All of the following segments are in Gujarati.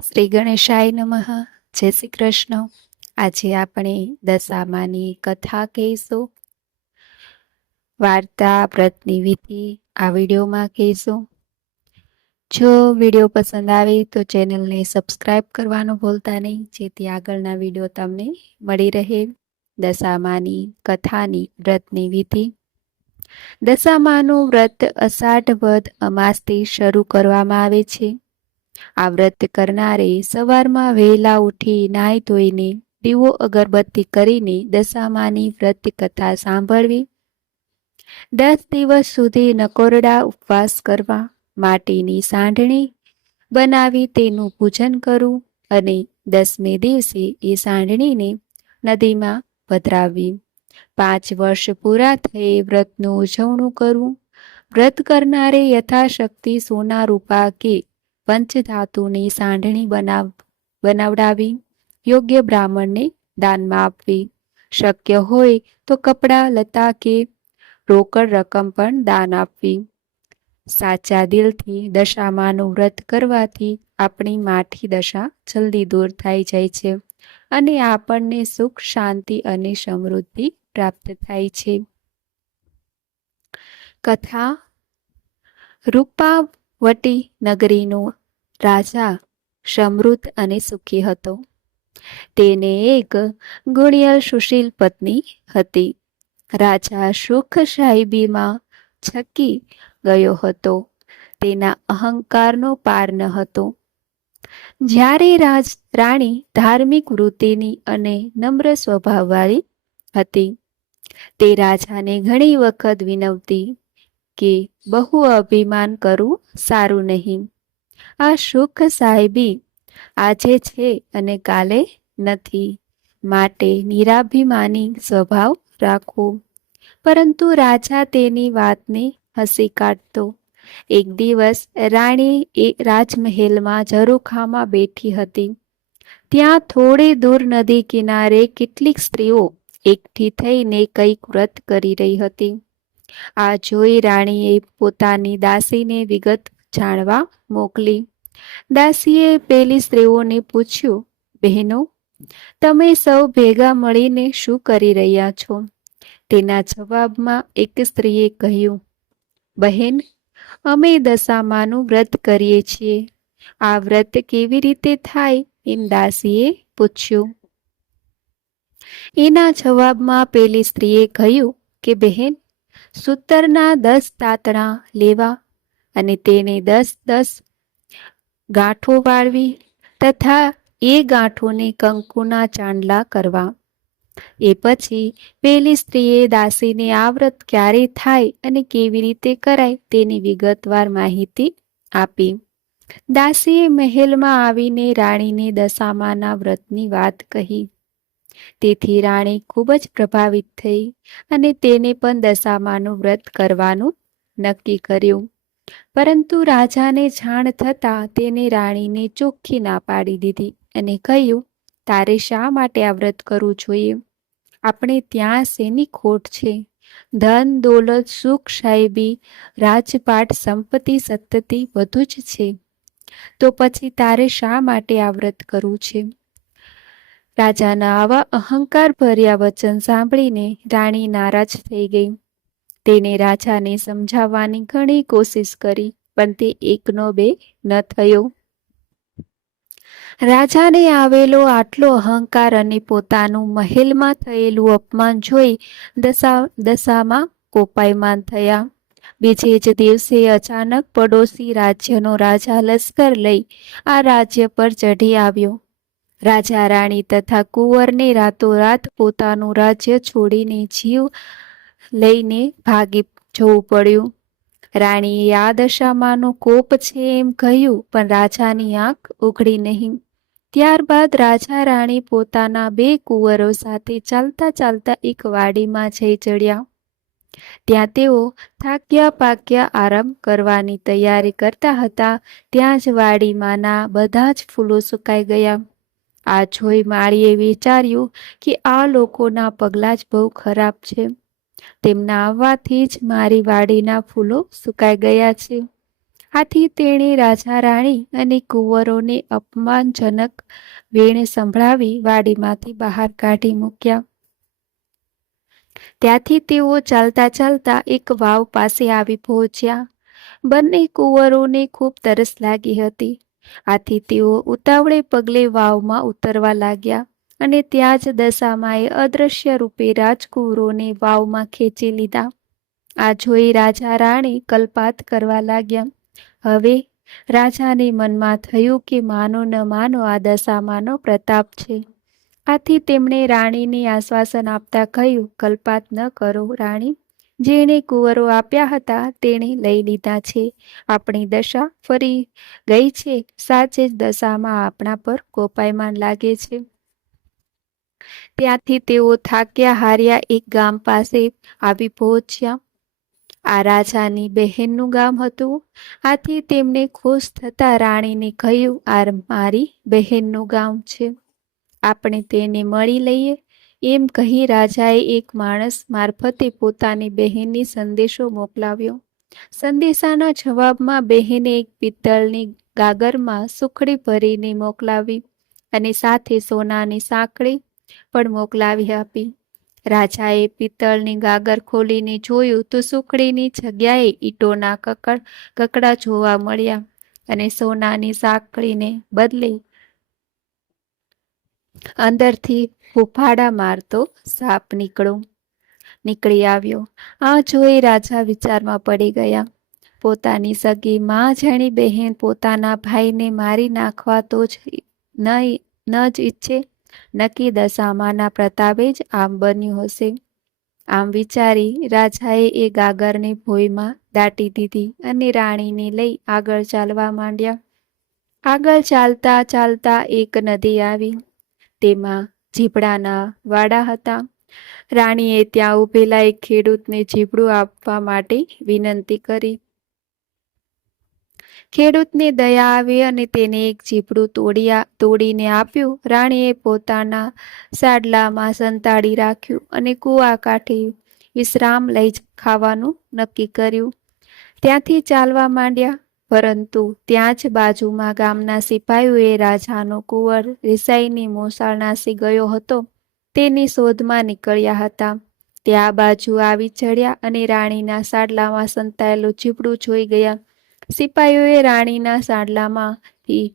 શ્રી ગણેશાય નમઃ. જય શ્રી કૃષ્ણ. આજે આપણે દશામાની કથા કહીશું. વાર્તા વ્રતની વિધિ આ વિડીયોમાં કહીશું. જો વિડીયો પસંદ આવે તો ચેનલને સબસ્ક્રાઇબ કરવાનું ભૂલતા નહીં, જેથી આગળના વિડીયો તમને મળી રહે. દશામાની કથાની વ્રતની વિધિ. દશામાનું વ્રત અષાઢ વદ અમાસથી શરૂ કરવામાં આવે છે. આ વ્રત કરનારે સવારમાં વહેલા ઉઠી નાહી ધોઈને દીવો અગરબત્તી કરીને દશામાની વ્રત કથા સાંભળવી. 10 દિવસ સુધી નકોરડા ઉપવાસ કરવા, માટીની સાંઢણી બનાવી તેનું પૂજન કરવું અને 10મે દિવસે એ સાંઢણીને નદીમાં પધરાવવી. 5 વર્ષ પૂરા થયે વ્રતનું ઉજવણું કરવું. વ્રત કરનારે યથાશક્તિ સોના રૂપા કે પંચધાતુની સાંઢણી બનાવડાવી યોગ્ય બ્રાહ્મણને દાનમાં આપવી. શક્ય હોય તો કપડાં લતા કે રોકડ રકમ પણ દાન આપવી. સાચા દિલથી દશામાનું વ્રત કરવાથી આપણી માઠી દશા જલ્દી દૂર થઈ જાય છે અને આપણને સુખ, શાંતિ અને સમૃદ્ધિ પ્રાપ્ત થાય છે. કથા. રૂપાવટી નગરીનો રાજા સમૃદ્ધ અને સુખી હતો. તેને એક ગુણિયલ સુશીલ પત્ની હતી. રાજા સુખ સાહેબીમાં છકી ગયો હતો. તેના અહંકારનો પાર ન હતો. જ્યારે રાણી ધાર્મિક વૃત્તિની અને નમ્ર સ્વભાવવાળી હતી. તે રાજાને ઘણી વખત વિનવતી કે બહુ અભિમાન કરવું સારું નહીં. આ સુખ સાહેબી આજે છે અને કાલે નથી, માટે નિરાભિમાની સ્વભાવ રાખવો. પરંતુ રાજા તેની વાતને હસી કાઢતો. એક દિવસ રાણી એક રાજમહેલમાં ઝરૂખામાં બેઠી હતી. ત્યાં થોડી દૂર નદી કિનારે કેટલીક સ્ત્રીઓ એકઠી થઈને કંઈક વ્રત કરી રહી હતી. આ જોઈ રાણીએ પોતાની દાસીને વિગત જાણવા મોકલી. દાસીએ પેલી સ્ત્રીઓને પૂછ્યું, બહેનો, તમે સૌ ભેગા મળીને શું કરી રહ્યા છો? તેના જવાબમાં એક સ્ત્રીએ કહ્યું, બહેન, અમે દશામાનું વ્રત કરીએ છીએ. આ વ્રત કેવી રીતે થાય એમ દાસીએ પૂછ્યું. એના જવાબમાં પેલી સ્ત્રીએ કહ્યું કે બહેન, સૂતરના 10 તાતણા લેવા અને તેને 10 ગાંઠો વાળવી તથા એ ગાંઠોને કંકુના ચાંદલા કરવા. એ પછી પેલી સ્ત્રીએ દાસીને આ વ્રત ક્યારે થાય અને કેવી રીતે કરાય તેની વિગતવાર માહિતી આપી. દાસીએ મહેલમાં આવીને રાણીને દશામાના વ્રતની વાત કહી. તેથી રાણી ખૂબ જ પ્રભાવિત થઈ અને તેને પણ દશામાનું વ્રત કરવાનું નક્કી કર્યું. પરંતુ રાજાને જાણ થતાં તેને રાણીને ચોખ્ખી ના પાડી દીધી અને કહ્યું, તારે શા માટે આ વ્રત કરવું જોઈએ? આપણે ત્યાં શેની ખોટ છે? ધન, દોલત, સુખ, સાહેબી, રાજપાટ, સંપત્તિ, સત્તતિ બધું જ છે. તો પછી તારે શા માટે આ વ્રત કરવું છે? રાજાના આવા અહંકાર ભર્યા વચન સાંભળીને રાણી નારાજ થઈ ગઈ. તેને રાજાને સમજાવવાની ઘણી કોશિશ કરી, પણ તે એકનો બે ન થયો. રાજાને આવેલો આટલો અહંકાર અને પોતાનું મહેલમાં થયેલું અપમાન જોઈ દશામાં કોપાયમાન થયા. બીજે જ દિવસે અચાનક પડોશી રાજ્યનો રાજા લશ્કર લઈ આ રાજ્ય પર ચઢી આવ્યો. રાજા રાણી તથા કુંવરને રાતોરાત પોતાનું રાજ્ય છોડીને જીવ લઈને ભાગી જવું પડ્યું. રાણીએ આ દશામાંનો કોપ છે એમ કહ્યું, પણ રાજાની આંખ ઉઘડી નહીં. ત્યારબાદ રાજા રાણી પોતાના 2 કુંવરો સાથે ચાલતા ચાલતા એક વાડીમાં જઈ ચડ્યા. ત્યાં તેઓ થાક્યા પાક્યા આરામ કરવાની તૈયારી કરતા હતા. ત્યાં જ વાડીમાંના બધા જ ફૂલો સુકાઈ ગયા. આ જોઈ માળીએ વિચાર્યું કે આ લોકોના પગલાં જ બહુ ખરાબ છે. તેમના આવવાથી જ મારી વાડીના ફૂલો સુકાઈ ગયા છે. આથી તેણે રાજા રાણી અને કુંવરોને અપમાનજનક વેણ સંભળાવી વાડીમાંથી બહાર કાઢી મૂક્યા. ત્યાંથી તેઓ ચાલતા ચાલતા એક વાવ પાસે આવી પહોંચ્યા. બંને કુંવરોને ખૂબ તરસ લાગી હતી. આથી તેઓ ઉતાવળે પગલે વાવમાં ઉતરવા લાગ્યા અને ત્યાં જ દશામાએ અદૃશ્ય રૂપે રાજકુંવરોને વાવમાં ખેંચી લીધા. આ જોઈ રાજા રાણી કલ્પાત કરવા લાગ્યા. હવે રાજાને મનમાં થયું કે માનો ન માનો આ દશામાનો પ્રતાપ છે. આથી તેમણે રાણીને આશ્વાસન આપતા કહ્યું, કલ્પાત ન કરો રાણી, જેણે કુંવરો આપ્યા હતા તેણે લઈ લીધા છે. આપણી દશા ફરી ગઈ છે. સાચે જ દશામાં આપણા પર કોપાયમાન લાગે છે. ત્યાંથી તેઓ થાક્યા હાર્યા એક ગામ પાસે આવી પહોંચ્યા. આ રાજાની બહેનનું ગામ હતું. આથી તેમને ખુશ થતા રાણીને કહ્યું, આ મારી બહેનનું ગામ છે, આપણે તેને મળી લઈએ. એમ કહી રાજાએ એક માણસ મારફતે પોતાની બહેનની સંદેશો મોકલાવ્યો. સંદેશાના જવાબમાં બહેને એક પિત્તળની ગાગરમાં સુખડી ભરીને મોકલાવી અને સાથે સોનાની સાંકળી પણ મોકલાવી આપી. રાજાએ પિત્તળની ગાગર ખોલીને જોયું તો સુખડીની જગ્યાએ ઈંટોના કકડા જોવા મળ્યા અને સોનાની સાંકળીને બદલે અંદરથી ફૂફાડા મારતો સાપ નીકળી આવ્યો. આ જોઈ રાજા વિચારમાં પડી ગયા. પોતાની સગી માં જાણી બહેન પોતાના ભાઈને મારી નાખવા તો જ ન જ ઈચ્છે. નક્કી દશામાના પ્રતાપે જ આમ બન્યું હશે. આમ વિચારી રાજાએ એ ગાગરને ભોંયમાં દાટી દીધી અને રાણીને લઈ આગળ ચાલવા માંડ્યા. આગળ ચાલતા ચાલતા એક નદી આવી. તેમાં ઝીપડાના વાડા હતા. રાણીએ ત્યાં ઊભેલા એક ખેડૂતને ઝીપડું આપવા માટે વિનંતી કરી. ખેડૂતને દયા આવી અને તેને એક ઝીપડું તોડીને આપ્યું. રાણીએ પોતાના સાડલામાં સંતાડી રાખ્યું અને કૂવા કાંઠે વિશ્રામ લઈ ખાવાનું નક્કી કર્યું. ત્યાંથી ચાલવા માંડ્યા. પરંતુ ત્યાં જ બાજુમાં ગામના સિપાહીઓએ રાજાનો કુંવર રિસાઈને મોસાળ નાસી ગયો હતો તેની શોધમાં નીકળ્યા હતા. તે આ બાજુ આવી ચડ્યા અને રાણીના સાડલામાં સંતાયેલું ઝીપડું જોઈ ગયા. સિપાહીઓએ રાણીના સાડલામાંથી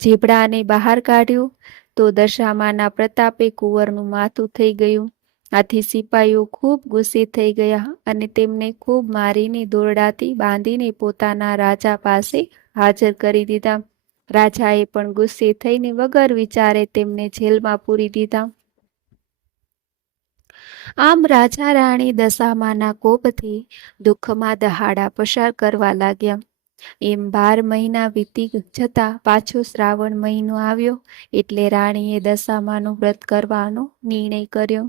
ઝીપડાને બહાર કાઢ્યું તો દશામાના પ્રતાપે કુંવરનું માથું થઈ ગયું. આથી સિપાહીઓ ખૂબ ગુસ્સે થઈ ગયા અને તેમને ખૂબ મારીને દોરડાથી બાંધીને પોતાના રાજા પાસે હાજર કરી દીધા. રાજાએ પણ ગુસ્સે થઈને વગર વિચારે તેમને જેલમાં પૂરી દીધા. આમ રાજા રાણી દશામાના કોપથી દુઃખમાં દહાડા પસાર કરવા લાગ્યા. એમ 12 મહિના વીતી જતા પાછો શ્રાવણ મહિનો આવ્યો એટલે રાણીએ દશામાનું વ્રત કરવાનો નિર્ણય કર્યો.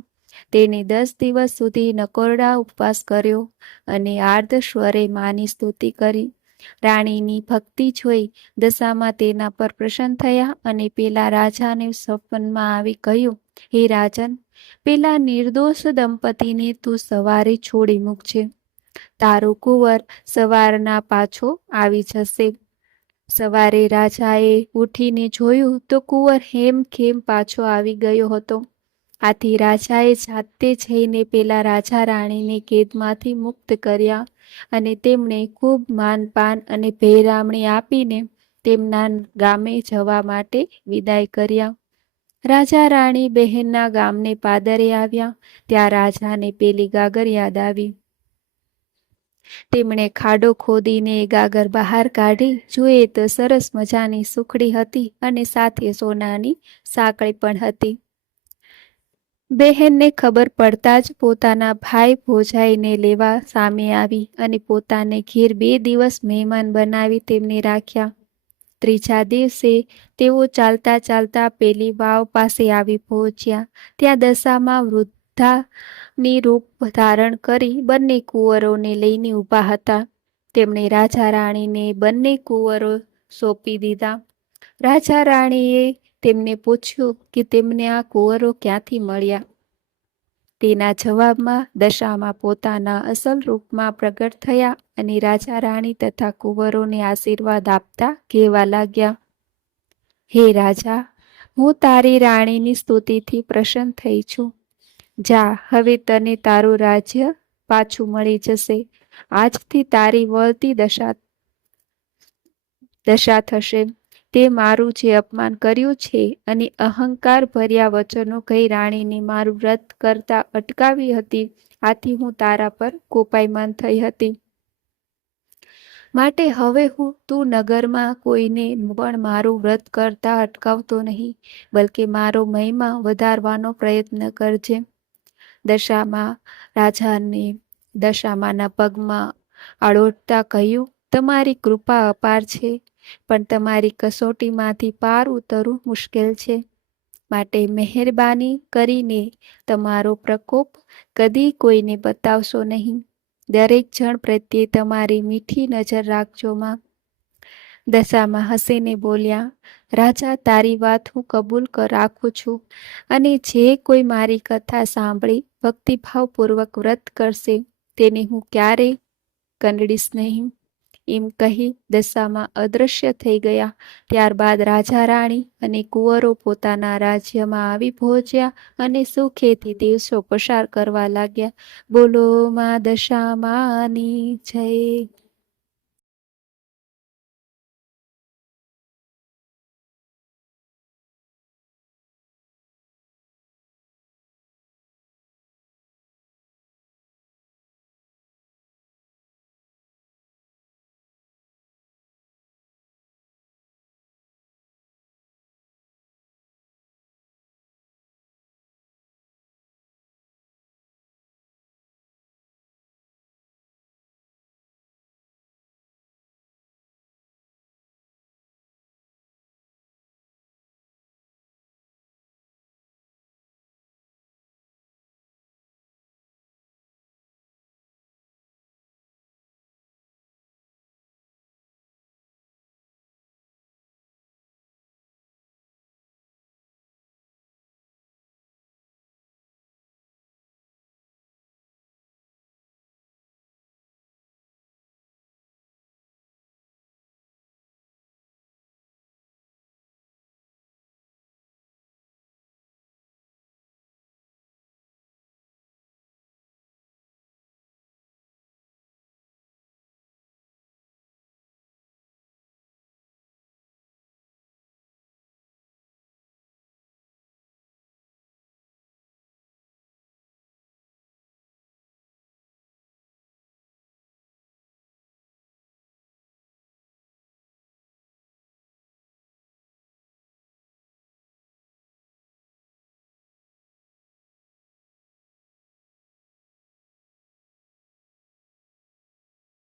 તેને 10 દિવસ સુધી નકોરડા ઉપવાસ કર્યો અને આર્ધ સ્વરે માની સ્તુતિ કરી. રાણીની ભક્તિ જોઈ દશામાં તેના પર પ્રસન્ન થયા અને પેલા રાજાને સપનમાં આવી કહ્યું, હે રાજન, પેલા નિર્દોષ દંપતીને તું સવારે છોડી મૂકજે. તારો કુંવર સવારના પાછો આવી જશે. સવારે રાજાએ ઉઠીને જોયું તો કુંવર હેમખેમ પાછો આવી ગયો હતો. આથી રાજાએ જાતે જઈને પેલા રાજા રાણીને કેદમાંથી મુક્ત કર્યા અને તેમને ખૂબ માનપાન અને ભેરામણી આપીને તેમના ગામે જવા માટે વિદાય કર્યા. રાજા રાણી બહેનના ગામને પાદરે આવ્યા. ત્યાં રાજાને પેલી ગાગર યાદ આવી. તેમણે ખાડો ખોદીને ગાગર બહાર કાઢી. જોઈએ તો સરસ મજાની સુખડી હતી અને સાથે સોનાની સાંકળી પણ હતી. બહેનને ખબર પડતા જ પોતાના ભાઈ ભોજાઈને લેવા સામે આવી અને પોતાને ઘેર 2 દિવસ મહેમાન બનાવી તેમને રાખ્યા. ત્રીજા દિવસે તેઓ ચાલતા ચાલતા પેલી વાવ પાસે આવી પહોંચ્યા. ત્યાં દશામાં વૃદ્ધાની રૂપ ધારણ કરી બંને કુંવરોને લઈને ઊભા હતા. તેમણે રાજા રાણીને બંને કુંવરો સોંપી દીધા. રાજા રાણીએ તેમને પૂછ્યું કે તેમને આ કુંવરો ક્યાંથી મળ્યા. તેના જવાબમાં દશામાં પોતાના અસલ રૂપમાં પ્રગટ થયા અને રાજા રાણી તથા કુંવરોને આશીર્વાદ આપતા કહેવા લાગ્યા, હે રાજા, હું તારી રાણીની સ્તુતિથી પ્રસન્ન થઈ છું. જા, હવે તને તારું રાજ્ય પાછું મળી જશે. આજથી તારી વળતી દશા થશે. તે મારું જે અપમાન કર્યું છે અને અહંકાર ભર્યા વચનો કહી રાણીને મારું વ્રત કરતા અટકાવી હતી, આથી હું તારા પર કોપાયમાન થઈ હતી. માટે હવે તું નગરમાં કોઈને પણ મારું વ્રત કરતા અટકાવતો નહીં, બલકે મારો મહિમા વધારવાનો પ્રયત્ન કરજે. દશામાના પગમાં આળોટતા કહ્યું, તમારી કૃપા અપાર છે, પણ તમારી કસોટીમાંથી પાર ઉતરવું મુશ્કેલ છે. માટે મહેરબાની કરીને તમારો પ્રકોપ કદી કોઈને બતાવશો નહીં. દરેક જણ પ્રત્યે તમારી મીઠી નજર રાખજો માં. દશામાં હસીને બોલ્યા, રાજા, તારી વાત હું કબૂલ રાખું છું, અને જે કોઈ મારી કથા સાંભળી ભક્તિભાવપૂર્વક વ્રત કરશે તેને હું ક્યારેય કંડળીશ નહીં. એમ કહી દશામાં અદૃશ્ય થઈ ગયા. ત્યારબાદ રાજા રાણી અને કુંવરો પોતાના રાજ્યમાં આવી પહોંચ્યા અને સુખેથી દિવસો પસાર કરવા લાગ્યા. બોલો માં દશામાની જય.